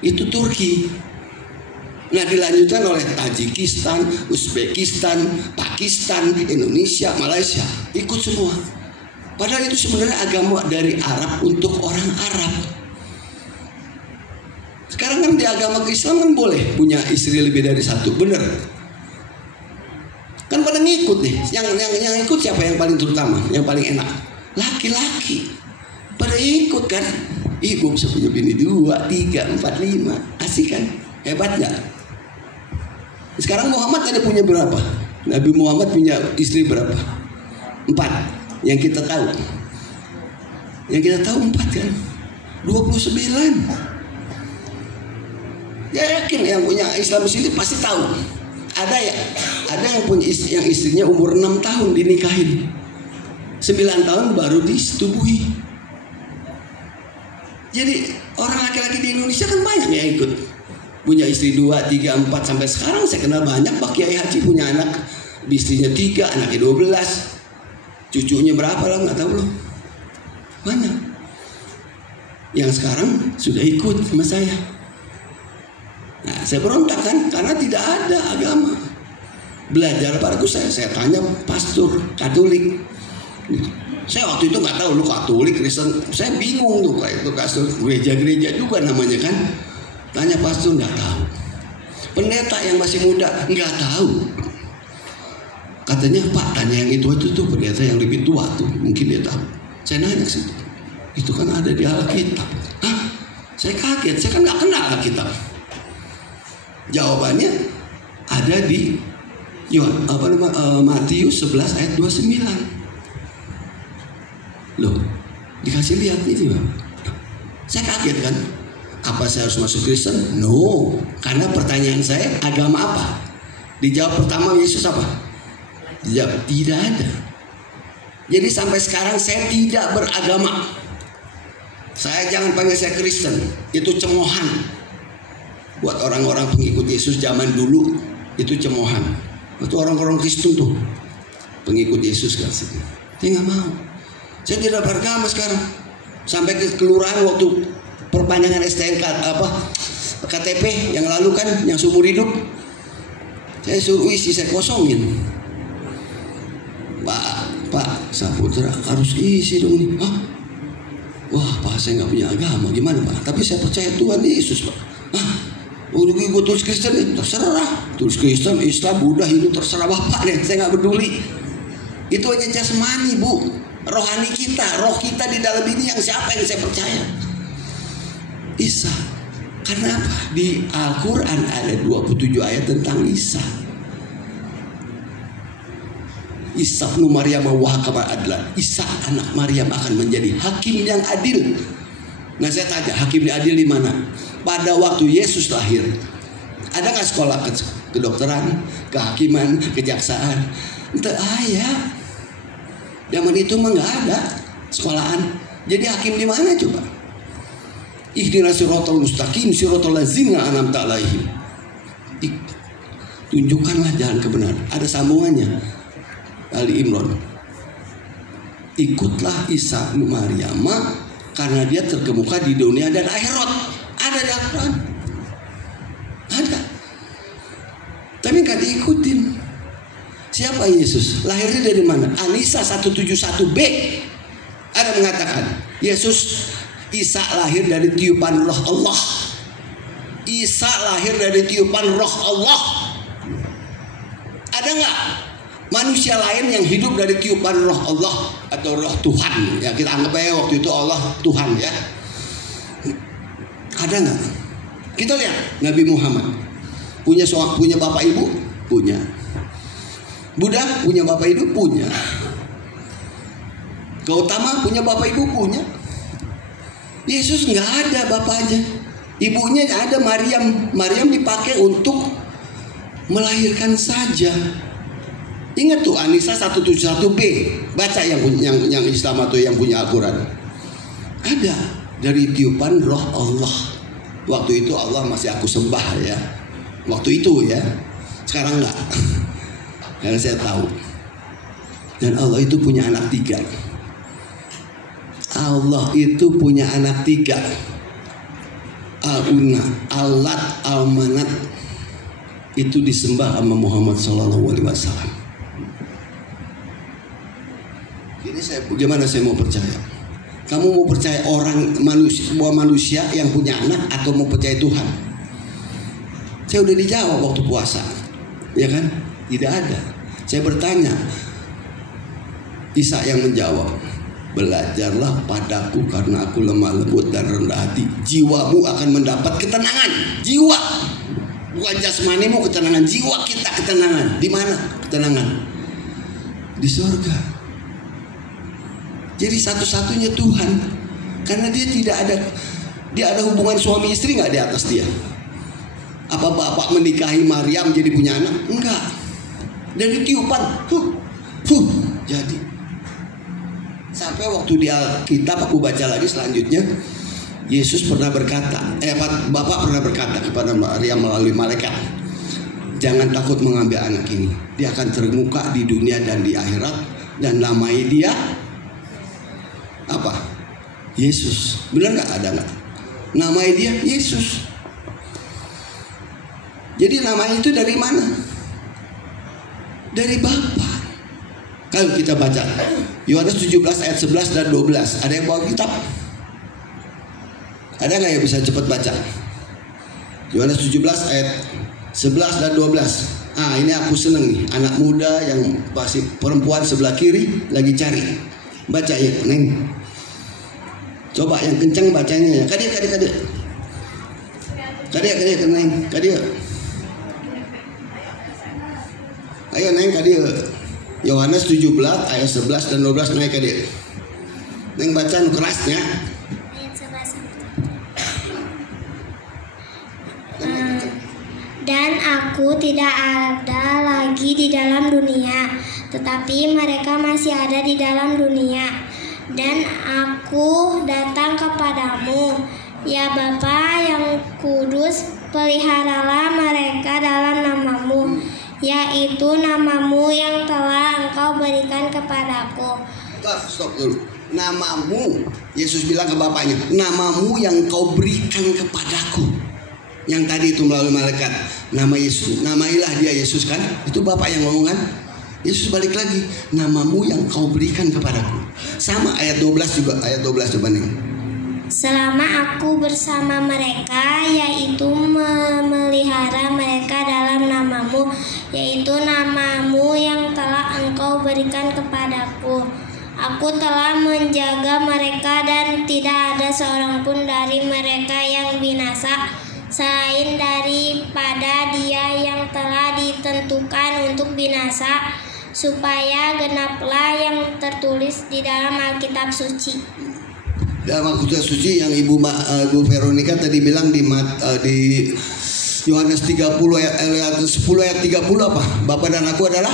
itu Turki. Nah dilanjutkan oleh Tajikistan, Uzbekistan, Pakistan, Indonesia, Malaysia, ikut semua. Padahal itu sebenarnya agama dari Arab untuk orang Arab. Sekarang kan di agama Islam kan boleh punya istri lebih dari satu, bener? Kan pada ngikut nih. Yang ikut siapa yang paling terutama, yang paling enak? Laki-laki. Pada ikut kan? Ih, gue bisa punya bini 2, 3, 4, 5. Asik kan? Hebat gak? Sekarang Muhammad ada punya berapa? Nabi Muhammad punya istri berapa? 4. Yang kita tahu. Yang kita tahu 4 kan? 29. Ya yakin yang punya Islam sini pasti tahu. Ada yang punya istri, yang istrinya umur 6 tahun dinikahin, 9 tahun baru disetubuhi. Jadi orang laki-laki di Indonesia kan banyak yang ikut, punya istri 2, 3, 4 sampai sekarang saya kenal banyak Pak Kiai Haji punya anak, istrinya 3, anaknya 12, cucunya berapa lah nggak tahu loh, banyak. Yang sekarang sudah ikut sama saya. Nah, saya berontak kan karena tidak ada agama. Belajar padaku saya tanya pastor Katolik. Saya waktu itu nggak tahu lu Katolik, Kristen. Saya bingung tuh kayak itu pastor gereja-gereja juga namanya kan. Tanya pastor nggak tahu. Pendeta yang masih muda nggak tahu. Katanya Pak tanya yang itu tuh pendeta yang lebih tua tuh mungkin dia tahu. Saya nanya sih itu kan ada di Alkitab. Hah? Saya kaget, saya kan nggak kenal Alkitab. Jawabannya ada di Matius 11 ayat 29. Loh, dikasih lihat ini Bang. Saya kaget kan. Apa saya harus masuk Kristen? No, karena pertanyaan saya agama apa? Dijawab pertama Yesus apa? Dijawab tidak ada. Jadi sampai sekarang saya tidak beragama. Saya jangan panggil saya Kristen, itu cemoohan. Buat orang-orang pengikut Yesus zaman dulu itu cemoohan. Itu orang-orang Kristen tuh pengikut Yesus kan. Saya nggak mau. Saya tidak beragama sekarang. Sampai ke kelurahan waktu perpanjangan STNK KTP yang lalu kan yang seumur hidup. Saya suruh isi, saya kosongin. Pak Saputra harus isi dong nih. Hah? Wah Pak saya nggak punya agama gimana Pak? Tapi saya percaya Tuhan Yesus Pak. Hah? Udah gue tulis Kristen nih, terserah. Tulis Kristen, Islam, Buddha, Hindu, terserah Bapak deh. Saya nggak peduli. Itu hanya jasmani Bu. Rohani kita, roh kita di dalam ini yang siapa yang saya percaya? Isa. Karena apa? Di Al-Quran ada 27 ayat tentang Isa. Isa ibnu Maryam wa hakama adla. Isa anak Maryam akan menjadi hakim yang adil. Nah saya tanya, hakim yang adil di mana? Pada waktu Yesus lahir, ada nggak sekolah kedokteran, kehakiman, kejaksaan? Entah ayah. Zaman itu mah nggak ada sekolahan. Jadi hakim di mana coba? Ihdinas siratal mustaqim siratal ladzina an'amta 'alaihim. Tunjukkanlah jalan kebenaran. Ada sambungannya. Ali Imran. Ikutlah Isa bin Maryam karena dia terkemuka di dunia dan akhirat. Ada di Al-Quran. Ada. Tapi nggak diikutin. Siapa Yesus? Lahirnya dari mana? Anisa 171b. Ada mengatakan Yesus Isa lahir dari tiupan roh Allah. Isa lahir dari tiupan roh Allah. Ada nggak manusia lain yang hidup dari tiupan roh Allah atau roh Tuhan? Ya kita anggap aja waktu itu Allah Tuhan ya. Ada nggak? Kita lihat Nabi Muhammad punya bapak ibu, punya. Buddha punya bapak ibu, punya. Gautama punya bapak ibu, punya. Yesus nggak ada bapaknya, ibunya ada Maryam. Maryam dipakai untuk melahirkan saja. Ingat tuh Anisa 171b, baca yang Islam atau yang punya Al-Quran. Ada dari tiupan roh Allah. Waktu itu Allah masih aku sembah ya. Waktu itu ya. Sekarang enggak. Karena saya tahu. Dan Allah itu punya anak 3. Allah itu punya anak 3. al-una, alat, al-manat itu disembah sama Muhammad SAW. Ini bagaimana saya mau percaya? Kamu mau percaya orang manusia, sebuah manusia yang punya anak, atau mau percaya Tuhan? Saya udah dijawab waktu puasa, ya kan? Tidak ada. Saya bertanya, Isa yang menjawab, belajarlah padaku karena aku lemah lembut dan rendah hati, jiwamu akan mendapat ketenangan. Jiwa, bukan jasmanimu ketenangan, jiwa kita ketenangan. Di mana ketenangan? Di surga. Jadi satu-satunya Tuhan, karena dia ada hubungan suami istri nggak di atas dia. Apa bapak menikahi Maryam jadi punya anak? Enggak. Dari tiupan, jadi. Sampai waktu di Alkitab aku baca lagi selanjutnya, Yesus pernah berkata, Bapak pernah berkata kepada Maryam melalui malaikat, jangan takut mengambil anak ini. Dia akan terkemuka di dunia dan di akhirat, dan namai dia apa? Yesus. Benar nggak? Ada nggak? Namai dia Yesus. Jadi namanya itu dari mana? Dari Bapa. Kalau kita baca Yohanes 17 ayat 11 dan 12. Ada yang bawa kitab? Ada nggak yang bisa cepat baca? Yohanes 17 ayat 11 dan 12. Ini aku seneng nih, anak muda yang pasti perempuan sebelah kiri lagi cari. Baca ya, Neng. Coba yang kencang bacanya ya. Kadia, Neng. Kadia. Ayo Neng, kadia. Yohanes 17 ayat 11 dan 12 naik ke dia. Neng bacaan kerasnya. Dan aku tidak ada lagi di dalam dunia, tetapi mereka masih ada di dalam dunia. Dan aku datang kepadamu, ya Bapa yang kudus, peliharalah mereka dalam namamu, yaitu namamu yang telah Engkau berikan kepadaku. Stop dulu. Namamu, Yesus bilang ke Bapaknya, namamu yang Kau berikan kepadaku. Yang tadi itu melalui malaikat, nama Yesus, namailah dia Yesus kan? Itu Bapak yang ngomong kan? Yesus balik lagi, namamu yang Kau berikan kepadaku. Sama ayat 12 juga, ayat 12 coba nih. Selama aku bersama mereka, yaitu memelihara mereka dalam namamu, yaitu namamu yang telah Engkau berikan kepadaku. Aku telah menjaga mereka dan tidak ada seorang pun dari mereka yang binasa, selain daripada dia yang telah ditentukan untuk binasa, supaya genaplah yang tertulis di dalam Alkitab suci. Dalam Alkitab suci yang Ibu Veronica tadi bilang di Yohanes 30 ayat 10 ayat 30 apa? Bapa dan aku adalah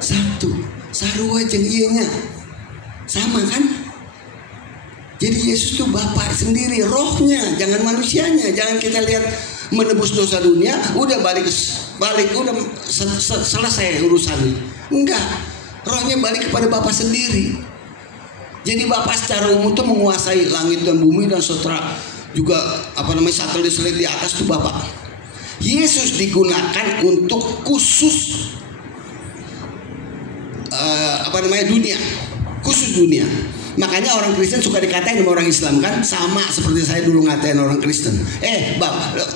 satu. Sarua jeung ieu nya. Sama kan? Jadi Yesus tuh Bapa sendiri, rohnya, jangan manusianya. Jangan kita lihat menebus dosa dunia, udah balik udah selesai urusan. Enggak. Rohnya balik kepada Bapa sendiri. Jadi Bapa secara umum itu menguasai langit dan bumi dan seterusnya juga satelit di atas itu Bapa. Yesus digunakan untuk khusus dunia, khusus dunia. Makanya orang Kristen suka dikatain sama orang Islam kan, sama seperti saya dulu ngatain orang Kristen.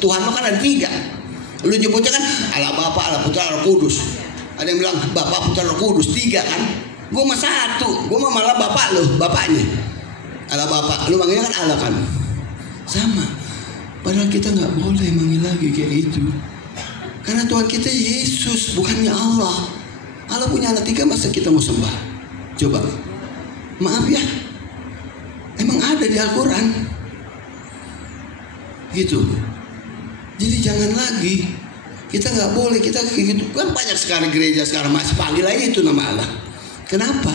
Tuhan lo kan ada 3. Lu nyebutnya kan Allah Bapa, Allah Putra, Allah Kudus. Ada yang bilang Bapa, Putra, Allah Kudus 3 kan. Gue mah 1, gue mah malah Bapak lo, Bapaknya Allah Bapak, lu manggilnya kan Allah kan. Sama. Padahal kita nggak boleh manggil lagi kayak itu. Karena Tuhan kita Yesus, bukannya Allah. Allah punya anak 3, masa kita mau sembah? Coba. Maaf ya. Emang ada di Al-Quran. Gitu. Jadi jangan lagi. Kita nggak boleh, kita kayak gitu. Kan banyak sekali gereja sekarang masih panggil aja itu nama Allah. Kenapa?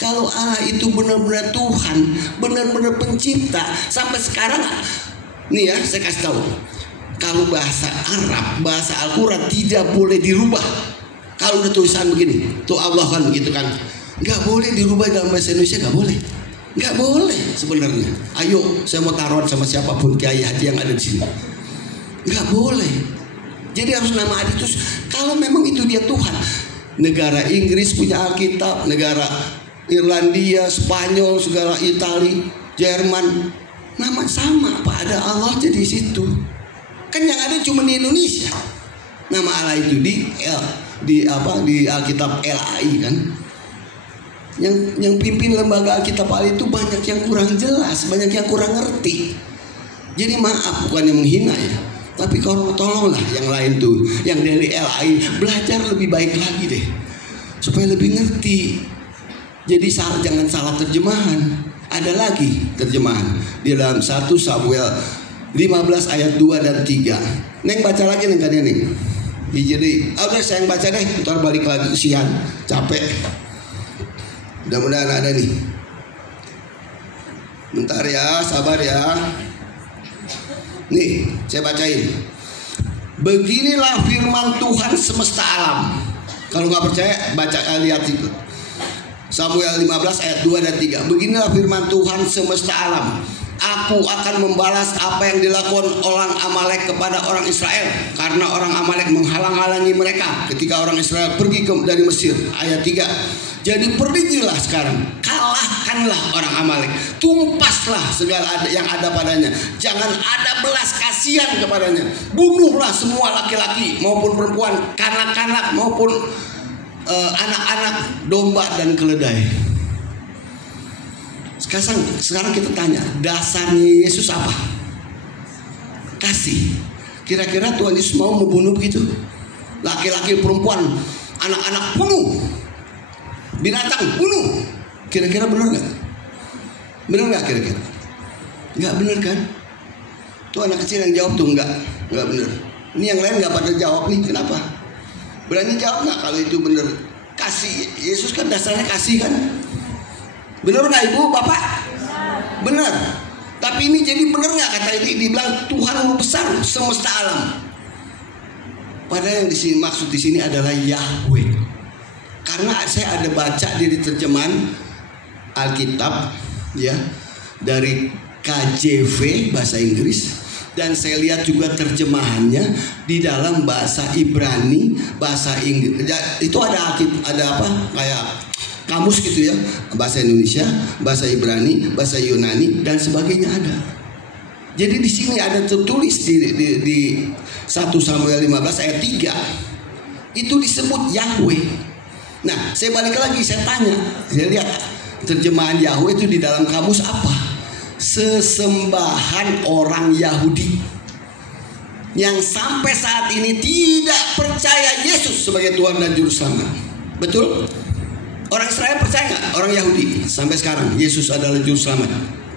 Kalau Allah itu benar-benar Tuhan, benar-benar pencipta, sampai sekarang nih ya saya kasih tahu, kalau bahasa Arab, bahasa Al-Quran tidak boleh dirubah. Kalau udah tulisan begini, tuh Allah kan begitu kan, nggak boleh dirubah dalam bahasa Indonesia, nggak boleh. Nggak boleh sebenarnya. Ayo, saya mau taruhan sama siapapun kiai haji yang ada di sini. Nggak boleh. Jadi harus nama adik itu. Kalau memang itu dia Tuhan. Negara Inggris punya Alkitab, negara Irlandia, Spanyol, segala Itali, Jerman, nama sama apa ada Allah jadi situ. Kan yang ada cuma di Indonesia. Nama Allah itu di Alkitab LAI kan. Yang pimpin lembaga Alkitab itu banyak yang kurang jelas, banyak yang kurang ngerti. Jadi maaf, bukan yang menghina ya, tapi tolonglah yang lain tuh, yang dari LAI belajar lebih baik lagi deh, supaya lebih ngerti. Jadi jangan salah terjemahan. Ada lagi terjemahan di dalam 1 Samuel 15 ayat 2 dan 3. Neng baca lagi neng kan Neng. Jadi udah saya yang baca deh, ntar balik lagi kesian, capek. Mudah-mudahan ada nih. Bentar ya, sabar ya. Nih, saya bacain. Beginilah firman Tuhan semesta alam. Kalau nggak percaya, baca lihat itu. Samuel 15 ayat 2 dan 3. Beginilah firman Tuhan semesta alam. Aku akan membalas apa yang dilakukan orang Amalek kepada orang Israel, karena orang Amalek menghalang-halangi mereka ketika orang Israel pergi dari Mesir. Ayat 3. Jadi pergilah sekarang, kalahkanlah orang Amalek, tumpaslah segala yang ada padanya, jangan ada belas kasihan kepadanya, bunuhlah semua laki-laki maupun perempuan, kanak-kanak maupun anak-anak, domba dan keledai. Sekarang kita tanya, dasarnya Yesus apa? Kasih. Kira-kira Tuhan Yesus mau membunuh begitu? Laki-laki, perempuan, anak-anak bunuh, binatang bunuh. Kira-kira benar nggak? Benar nggak kira-kira? Nggak benar kan? Tuh anak kecil yang jawab tuh nggak benar. Ini yang lain nggak pada jawab nih, kenapa? Berani jawab nggak kalau itu benar? Kasih. Yesus kan dasarnya kasih kan? Benar nggak ibu, bapak? Benar. Tapi ini jadi benar nggak kata ini? Dibilang Tuhan besar semesta alam. Padahal yang maksud di sini adalah Yahweh. Karena saya ada baca di terjemahan Alkitab ya, dari KJV bahasa Inggris, dan saya lihat juga terjemahannya di dalam bahasa Ibrani, bahasa Inggris. Itu ada apa kayak kamus gitu ya, bahasa Indonesia, bahasa Ibrani, bahasa Yunani dan sebagainya ada. Jadi di sini ada tertulis di 1 Samuel 15 ayat 3 itu disebut Yahweh. Nah, saya balik lagi, saya tanya, saya lihat terjemahan Yahweh itu di dalam kamus apa? Sesembahan orang Yahudi yang sampai saat ini tidak percaya Yesus sebagai Tuhan dan Juru Selamat. Betul? Orang Israel percaya nggak? Orang Yahudi sampai sekarang Yesus adalah Juru Selamat?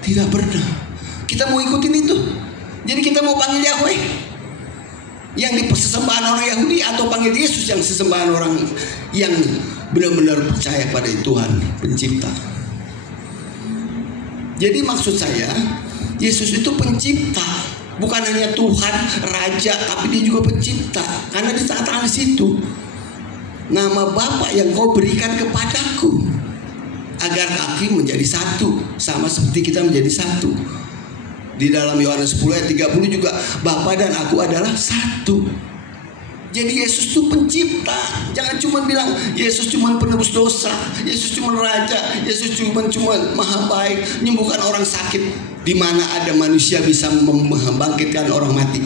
Tidak pernah. Kita mau ikutin itu. Jadi kita mau panggil Yahweh yang di sesembahan orang Yahudi, atau panggil Yesus yang sesembahan orang yang benar-benar percaya pada Tuhan pencipta. Jadi maksud saya, Yesus itu pencipta, bukan hanya Tuhan, Raja, tapi dia juga pencipta. Karena dikatakan di situ, nama Bapa yang kau berikan kepadaku, agar kami menjadi satu, sama seperti kita menjadi satu. Di dalam Yohanes 10 ayat 30 juga, Bapa dan aku adalah satu. Jadi Yesus itu pencipta. Jangan cuma bilang Yesus cuma penebus dosa, Yesus cuma raja, Yesus cuma maha baik, menyembuhkan orang sakit. Di mana ada manusia bisa membangkitkan orang mati?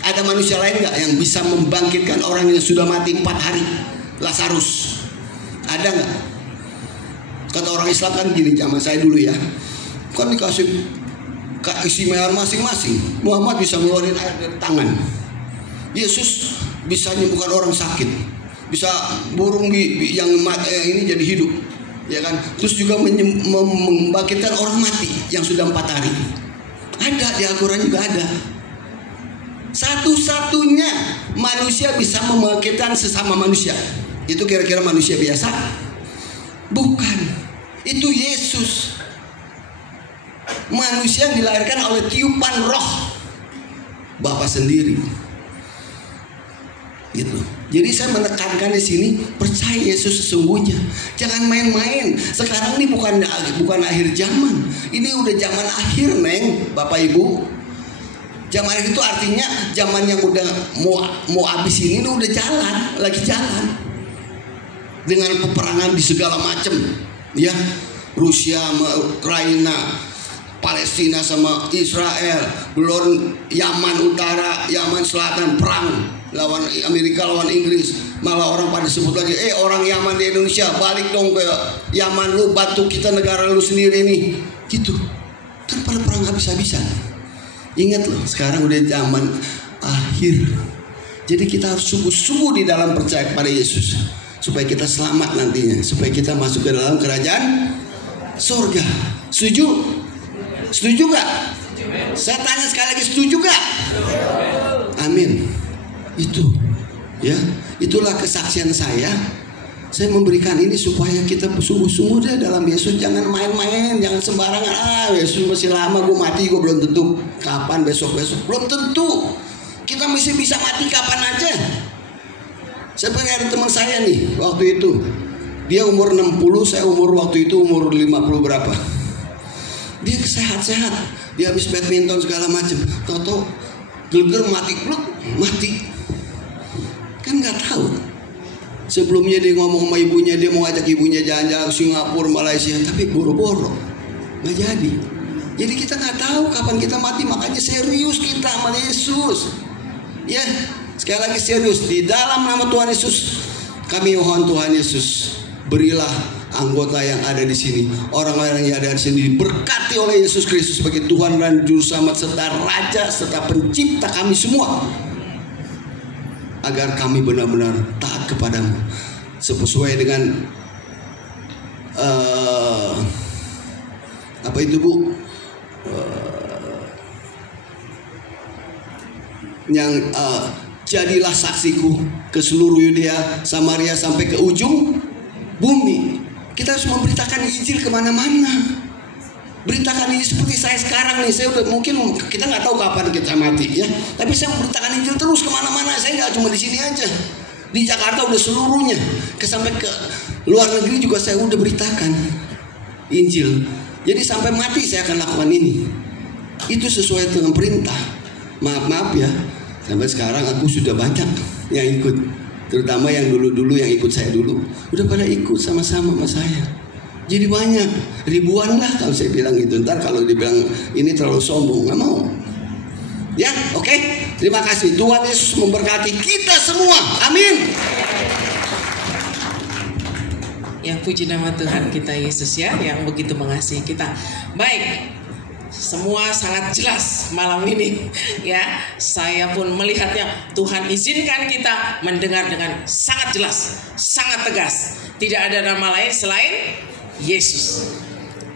Ada manusia lain nggak yang bisa membangkitkan orang yang sudah mati 4 hari? Lazarus. Ada nggak? Kata orang Islam kan gini, zaman saya dulu ya, kan dikasih keistimewaan masing-masing. Muhammad bisa ngeluarin air dari tangan, Yesus bisa menyembuhkan orang sakit, bisa burung yang ini jadi hidup, ya kan? Terus juga membangkitkan orang mati yang sudah 4 hari. Ada di Al-Quran juga ada. Satu-satunya manusia bisa membangkitkan sesama manusia. Itu kira-kira manusia biasa? Bukan. Itu Yesus. Manusia yang dilahirkan oleh tiupan roh Bapa sendiri. Gitu. Jadi saya menekankan di sini, percaya Yesus sesungguhnya. Jangan main-main. Sekarang ini bukan akhir zaman. Ini udah zaman akhir, Neng, Bapak Ibu. Zaman itu artinya zaman yang udah mau habis ini udah lagi jalan. Dengan peperangan di segala macam, ya. Rusia sama Ukraina, Palestina sama Israel, belum Yaman Utara, Yaman Selatan perang lawan Amerika lawan Inggris. Malah orang pada sebut lagi, orang Yaman di Indonesia balik dong ke Yaman, lu bantu kita negara lu sendiri nih. Gitu. Kan pada perang habis-habisan. Ingat loh, sekarang udah zaman akhir. Jadi kita harus sungguh-sungguh di dalam percaya kepada Yesus, supaya kita selamat nantinya, supaya kita masuk ke dalam kerajaan surga. Setuju? Setuju gak? Saya tanya sekali lagi, setuju gak? Amin. Itu, ya, itulah kesaksian saya. Saya memberikan ini supaya kita sungguh-sungguh deh dalam Yesus. Jangan main-main, jangan sembarangan. Yesus masih lama, gue mati, gue belum tentu kapan, besok-besok, belum tentu. Kita masih bisa mati kapan aja. Saya pernah ada teman saya nih, waktu itu dia umur 60, saya waktu itu umur 50 berapa. Dia sehat-sehat, dia habis badminton segala macam. Toto geger mati. Kan nggak tahu. Sebelumnya dia ngomong sama ibunya, dia mau ajak ibunya jalan-jalan ke Singapura, Malaysia, tapi boro-boro nggak jadi. Jadi kita nggak tahu kapan kita mati, makanya serius kita sama Yesus. Ya, sekali lagi serius di dalam nama Tuhan Yesus. Kami mohon Tuhan Yesus, berilah anggota yang ada di sini, orang-orang yang ada di sini diberkati oleh Yesus Kristus sebagai Tuhan dan Juru Selamat serta Raja serta Pencipta kami semua, agar kami benar-benar taat kepadamu sesuai dengan apa itu Bu, yang jadilah saksiku ke seluruh Yudea, Samaria sampai ke ujung bumi. Kita harus memberitakan Injil kemana-mana. Beritakan ini seperti saya sekarang nih. Saya udah mungkin kita nggak tahu kapan kita mati ya. Tapi saya memberitakan Injil terus kemana-mana. Saya nggak cuma di sini aja. Di Jakarta udah seluruhnya. Sampai ke luar negeri juga saya udah beritakan Injil. Jadi sampai mati saya akan lakukan ini. Itu sesuai dengan perintah. Maaf ya. Sampai sekarang aku sudah banyak yang ikut. Terutama yang dulu-dulu yang ikut saya dulu. Udah pada ikut sama-sama sama saya. Jadi banyak, ribuan lah kalau saya bilang gitu. Ntar kalau dibilang ini terlalu sombong, nggak mau. Ya, oke. Terima kasih. Tuhan Yesus memberkati kita semua. Amin. Yang puji nama Tuhan kita Yesus ya, yang begitu mengasihi kita. Baik, semua sangat jelas malam ini ya. Saya pun melihatnya, Tuhan izinkan kita mendengar dengan sangat jelas, sangat tegas. Tidak ada nama lain selain Yesus,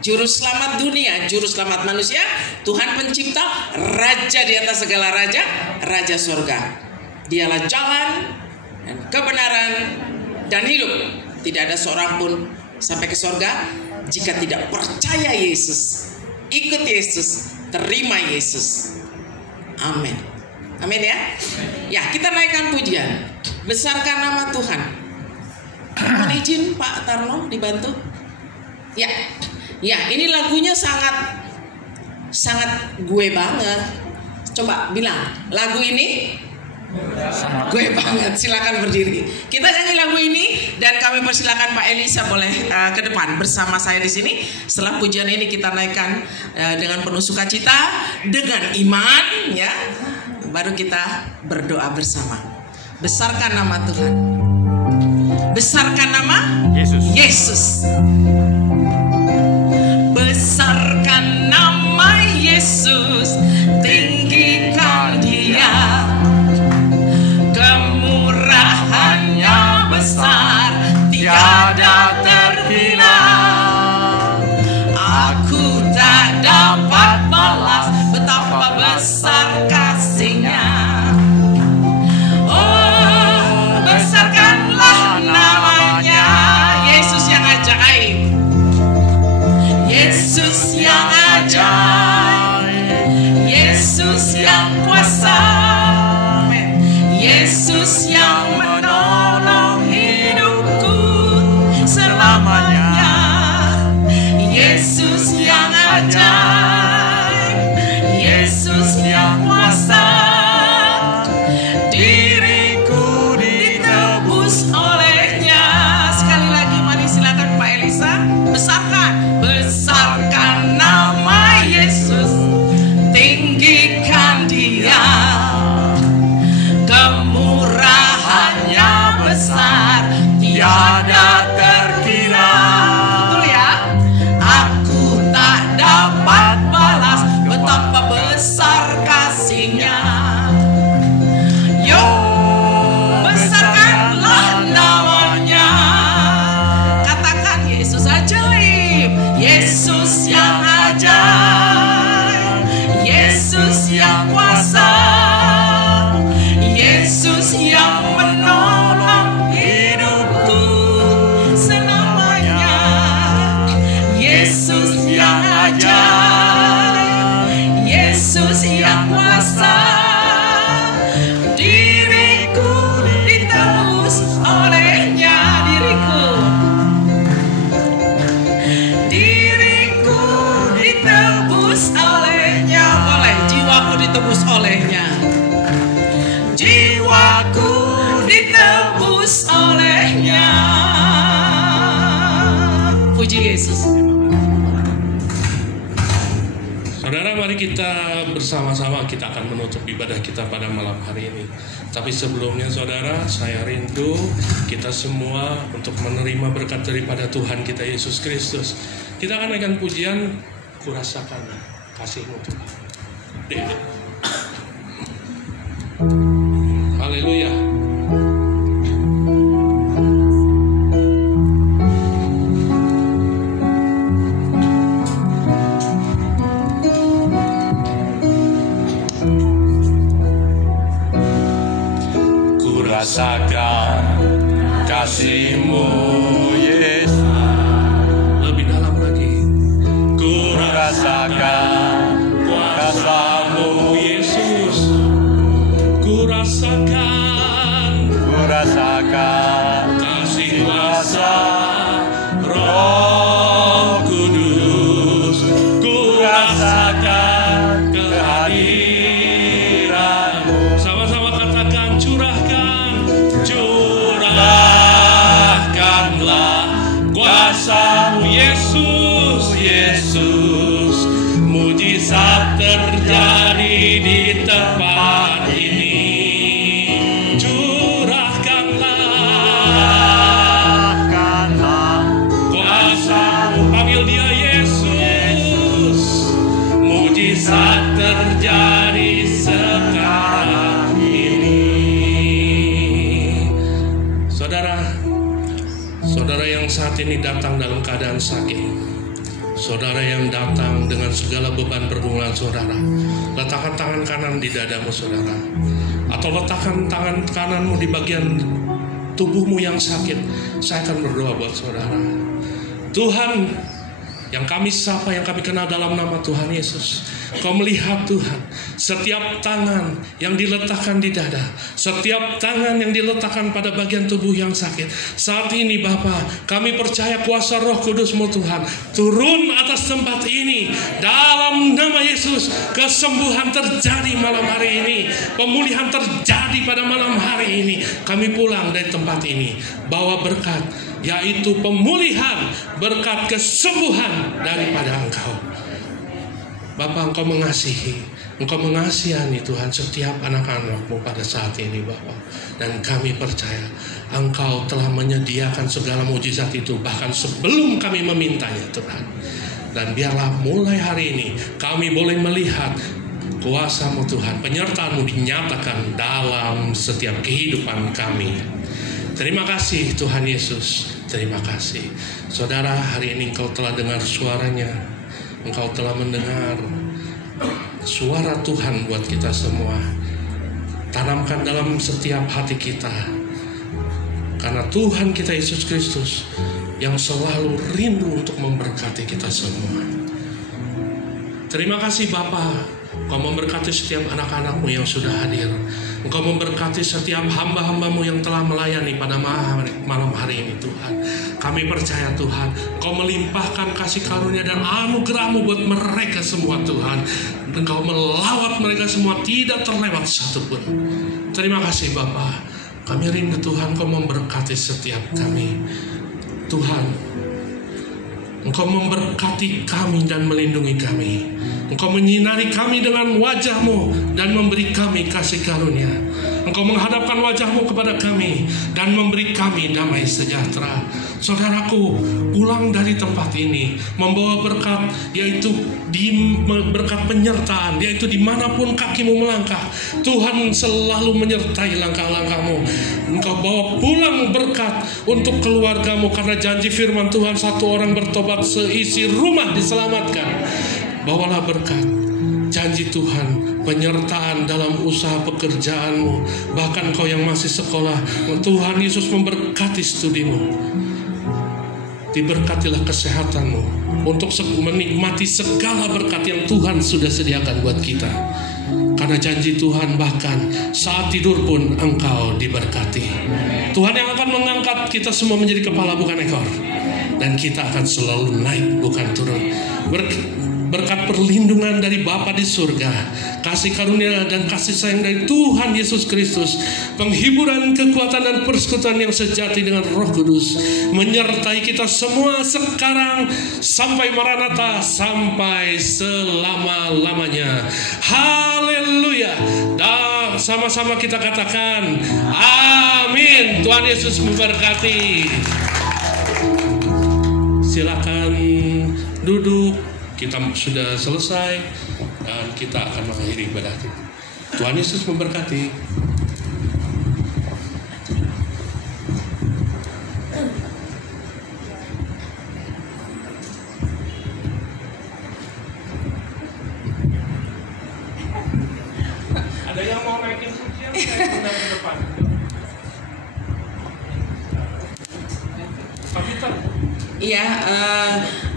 Juru Selamat dunia, Juru Selamat manusia, Tuhan Pencipta, Raja di atas segala raja, Raja surga. Dialah jalan dan kebenaran dan hidup. Tidak ada seorang pun sampai ke surga jika tidak percaya Yesus, ikut Yesus, terima Yesus. Amin. Amin ya. Ya, kita naikkan pujian, besarkan nama Tuhan. Mohon izin Pak Tarno dibantu. Ya, ya, ini lagunya sangat gue banget. Coba bilang, lagu ini gue banget. Silakan berdiri. Kita nyanyi lagu ini dan kami persilakan Pak Elisa boleh ke depan bersama saya di sini. Setelah pujian ini kita naikkan dengan penuh sukacita, dengan iman, ya. Baru kita berdoa bersama. Besarkan nama Tuhan. Besarkan nama Yesus. Yesus. Besarkan nama Yesus, tinggikan Dia, kemurahannya besar, tiada terkira. Aku tak dapat balas betapa besar kasih-Nya. Oh, besarkanlah namanya, Yesus yang ajaib. olehnya. Jiwaku ditebus olehnya. Puji Yesus. Saudara, mari kita bersama-sama kita akan menutup ibadah kita pada malam hari ini. Tapi sebelumnya saudara, saya rindu kita semua untuk menerima berkat daripada Tuhan kita Yesus Kristus. Kita akan naikkan pujian, kurasakan kasih-Mu Tuhan. Haleluya. Rasakan kasih-Mu Yesus. Lebih dalam lagi. Ku rasakan kuasa-Mu Yesus. Ku rasakan kasih kuasa Roh Kudus. Ku rasakan kehadiran-Mu. Sama-sama katakan, curahkanlah kuasa-Mu Yesus, Yesus. Mujizat terjadi di tempat ini. Curahkanlah kuasa-Mu. Panggil dia Yesus. Mujizat terjadi sekarang ini. Saudara yang saat ini datang dalam keadaan sakit, saudara yang datang dengan segala beban pergumulan saudara, letakkan tangan kanan di dadamu saudara, atau letakkan tangan kananmu di bagian tubuhmu yang sakit. Saya akan berdoa buat saudara. Tuhan yang kami sapa, yang kami kenal dalam nama Tuhan Yesus, Kau melihat Tuhan setiap tangan yang diletakkan di dada, setiap tangan yang diletakkan pada bagian tubuh yang sakit. Saat ini Bapa, kami percaya kuasa Roh Kudus-Mu Tuhan turun atas tempat ini. Dalam nama Yesus, kesembuhan terjadi malam hari ini, pemulihan terjadi pada malam hari ini. Kami pulang dari tempat ini bawa berkat, yaitu pemulihan, berkat kesembuhan daripada Engkau. Bapa, Engkau mengasihi, Engkau mengasihani Tuhan setiap anak-anak-Mu pada saat ini Bapa. Dan kami percaya Engkau telah menyediakan segala mujizat itu bahkan sebelum kami memintanya Tuhan. Dan biarlah mulai hari ini kami boleh melihat kuasa-Mu Tuhan, penyertaan-Mu dinyatakan dalam setiap kehidupan kami. Terima kasih Tuhan Yesus, terima kasih. Saudara, hari ini Engkau telah dengar suaranya. Engkau telah mendengar suara Tuhan buat kita semua. Tanamkan dalam setiap hati kita, karena Tuhan kita Yesus Kristus yang selalu rindu untuk memberkati kita semua. Terima kasih Bapa, Engkau memberkati setiap anak-anak-Mu yang sudah hadir. Engkau memberkati setiap hamba-hamba-Mu yang telah melayani pada malam hari ini Tuhan. Kami percaya Tuhan, Engkau melimpahkan kasih karunia dan anugerah-Mu buat mereka semua Tuhan. Engkau melawat mereka semua, tidak terlewat satupun. Terima kasih Bapa. Kami rindu Tuhan, Engkau memberkati setiap kami. Tuhan, Engkau memberkati kami dan melindungi kami. Engkau menyinari kami dengan wajah-Mu dan memberi kami kasih karunia. Engkau menghadapkan wajah-Mu kepada kami dan memberi kami damai sejahtera. Saudaraku, pulang dari tempat ini membawa berkat, yaitu berkat penyertaan, yaitu dimanapun kakimu melangkah, Tuhan selalu menyertai langkah-langkahmu. Engkau bawa pulang berkat untuk keluargamu, karena janji firman Tuhan, satu orang bertobat seisi rumah diselamatkan. Bawalah berkat, janji Tuhan, penyertaan dalam usaha pekerjaanmu. Bahkan kau yang masih sekolah, Tuhan Yesus memberkati studimu. Diberkatilah kesehatanmu untuk menikmati segala berkat yang Tuhan sudah sediakan buat kita. Karena janji Tuhan, bahkan saat tidur pun engkau diberkati. Tuhan yang akan mengangkat kita semua menjadi kepala bukan ekor. Dan kita akan selalu naik bukan turun. berkat perlindungan dari Bapa di surga, kasih karunia dan kasih sayang dari Tuhan Yesus Kristus, penghiburan, kekuatan dan persekutuan yang sejati dengan Roh Kudus menyertai kita semua sekarang sampai Maranatha, sampai selama-lamanya. Haleluya. Dan sama-sama kita katakan amin. Tuhan Yesus memberkati. Silakan duduk. Kita sudah selesai dan kita akan mengakhiri ibadah kita. Tuhan Yesus memberkati. Ada yang mau naikin pujian? Saya undang ke depan. Iya,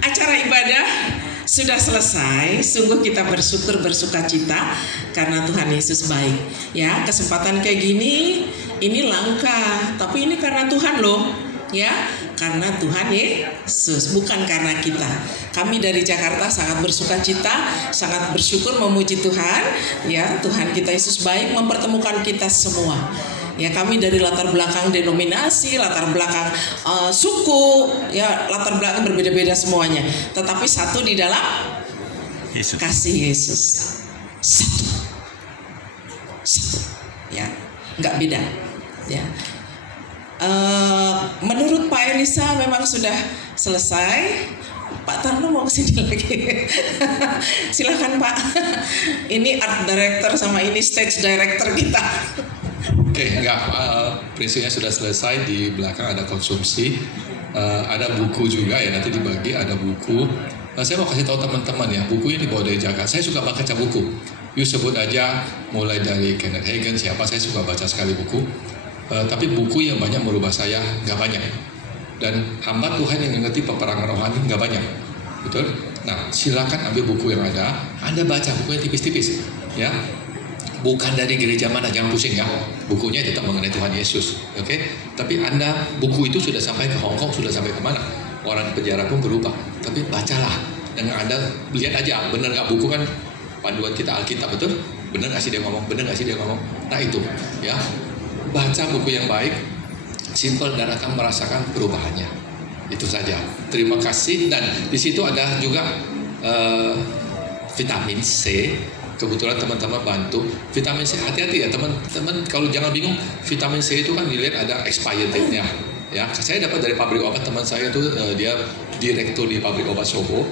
acara ibadah sudah selesai. Sungguh kita bersyukur, bersukacita karena Tuhan Yesus baik. Ya, kesempatan kayak gini ini langka, tapi ini karena Tuhan loh. Ya, karena Tuhan Yesus, bukan karena kita. Kami dari Jakarta sangat bersukacita, sangat bersyukur, memuji Tuhan. Ya, Tuhan kita Yesus baik mempertemukan kita semua. Ya, kami dari latar belakang denominasi, latar belakang suku, ya latar belakang berbeda-beda semuanya. Tetapi satu di dalam Yesus. Kasih Yesus. Satu. Ya, nggak beda. Ya. Menurut Pak Elisa memang sudah selesai. Pak Tarno mau kesini lagi. Silakan Pak. Ini art director sama ini stage director kita. Oke, prinsipnya sudah selesai. Di belakang ada konsumsi, ada buku juga ya, nanti dibagi ada buku. Saya mau kasih tahu teman-teman ya, buku ini dibawa dari Jakarta. Saya suka baca buku. You sebut aja mulai dari Kenneth Hagin, siapa, saya suka baca sekali buku. Tapi buku yang banyak merubah saya nggak banyak. Dan hamba Tuhan yang mengerti peperangan rohani nggak banyak. Betul? Nah, silakan ambil buku yang ada, Anda baca bukunya tipis-tipis ya. Bukan dari gereja mana, jangan pusing ya. Bukunya tetap mengenai Tuhan Yesus, oke? Tapi Anda, buku itu sudah sampai ke Hong Kong, sudah sampai kemana? Orang di penjara pun berubah. Tapi bacalah, dan Anda lihat aja, benar nggak buku kan panduan kita Alkitab, betul? Benar nggak sih dia ngomong? Benar nggak sih dia ngomong? Nah itu, ya. Baca buku yang baik, simple dan akan merasakan perubahannya. Itu saja. Terima kasih. Dan di situ ada juga vitamin C. Kebetulan teman-teman bantu vitamin C, hati-hati ya teman-teman, kalau jangan bingung, vitamin C itu kan dilihat ada expired date-nya ya. Saya dapat dari pabrik obat, teman saya itu dia direktur di pabrik obat Soho.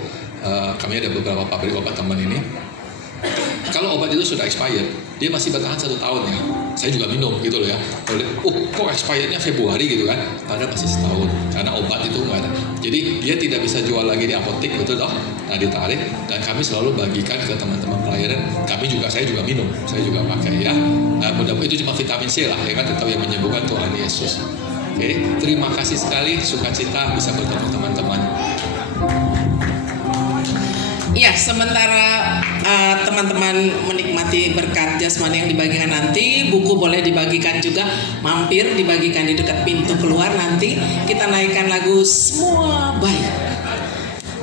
Kami ada beberapa pabrik obat teman ini. Kalau obat itu sudah expired, dia masih bertahan 1 tahun ya. Saya juga minum gitu loh ya. Kok expirednya Februari gitu kan? Padahal masih 1 tahun. Karena obat itu nggak ada. Jadi dia tidak bisa jual lagi di apotek, betul toh? Nah ditarik, dan kami selalu bagikan ke teman-teman pelayanan. Saya juga minum, saya juga pakai ya. Nah, mudah-mudahan itu cuma vitamin C lah ya kan, tetap yang menyembuhkan Tuhan Yesus. Oke, terima kasih sekali, sukacita bisa bertemu teman-teman. Ya, sementara teman-teman menikmati berkat jasmani yang dibagikan nanti, buku boleh dibagikan juga, mampir dibagikan di dekat pintu keluar nanti. Kita naikkan lagu Semua Baik.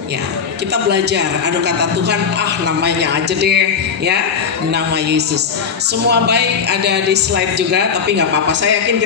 Ya, kita belajar. Aduh, kata Tuhan, namanya aja deh, ya, nama Yesus. Semua baik ada di slide juga, tapi nggak apa-apa. Saya yakin